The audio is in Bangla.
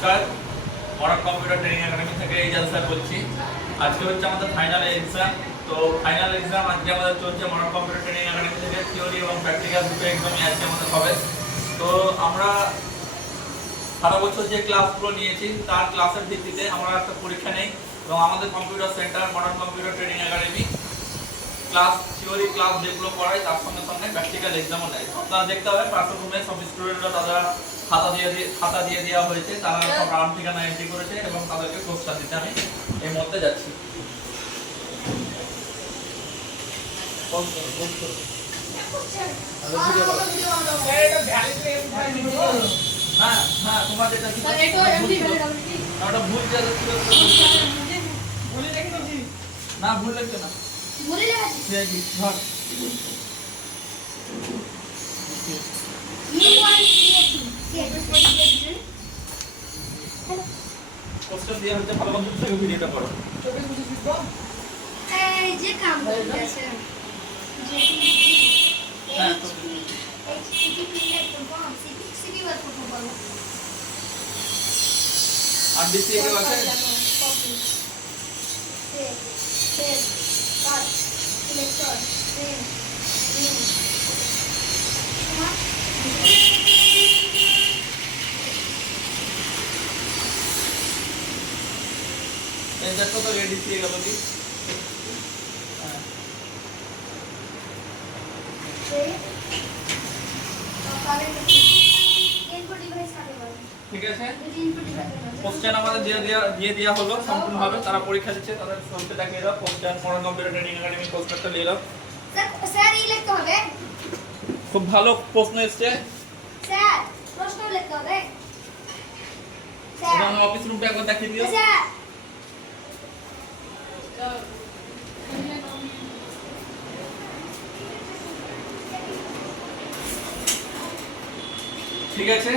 নমস্কার, মডার্ন কম্পিউটার ট্রেনিং একাডেমি থেকে ইজাজ স্যার বলছি। আজকে হচ্ছে আমাদের ফাইনাল এক্সাম। তো ফাইনাল এক্সাম আজকে আমাদের চলছে মডার্ন কম্পিউটার ট্রেনিং একাডেমি থেকে। থিওরি এবং প্র্যাকটিক্যাল দুটো এক্সামই আজকে আমাদের হবে। তো আমরা সারা বছর যে ক্লাসগুলো নিয়েছি তার ক্লাসের ভিত্তিতে আমরা একটা পরীক্ষা নেই এবং আমাদের computer centre modern computer training academy class theory class যেগুলো পড়ায় তার সঙ্গে সঙ্গে প্র্যাকটিক্যাল এক্সামও নেয়। আপনারা দেখতে হবে ক্লাসরুমে সব স্টুডেন্টরা তারা খাতা দিয়ে দেওয়া হয়েছে, তারা সব নাম ঠিকানা এন্ট্রি করেছে এবং তাদেরকে কোশ্চেন দিতে আমি এই মুহূর্তে যাচ্ছি। হ্যাঁ হ্যাঁ, তোমার যেটা ছিল ওটা ভুল না, ভুল লাগছে না, ভুল লেখাচ্ছি ধর কোশ্চেন দিয়ে হচ্ছে ভালো মতো থেকে ভিডিওটা করো। এই যে কাম করতেছে যে হ্যাঁ HTTP প্ল্যাটফর্ম সিপি ওয়ার্ক করতে পারবো আর দিতে কি আছে save cut selector save in এই দেখো তো রেডি দিয়ে গেল কি ঠিক আছে। কোশ্চেন আমাদের দিয়ে দেওয়া হলো সম্পূর্ণভাবে, তারা পরীক্ষা দিচ্ছে, তাদের সবটা দেখিয়ে দাও। Question modern computer training academy কোশ্চেনটা নিয়ে নাও। স্যার এই লিখতে হবে, খুব ভালো প্রশ্ন এসেছে স্যার প্রশ্ন লিখতে হবে স্যার। এবং অফিস রুমটা একবার দেখিয়ে দিও। স্যার ঠিক আছে।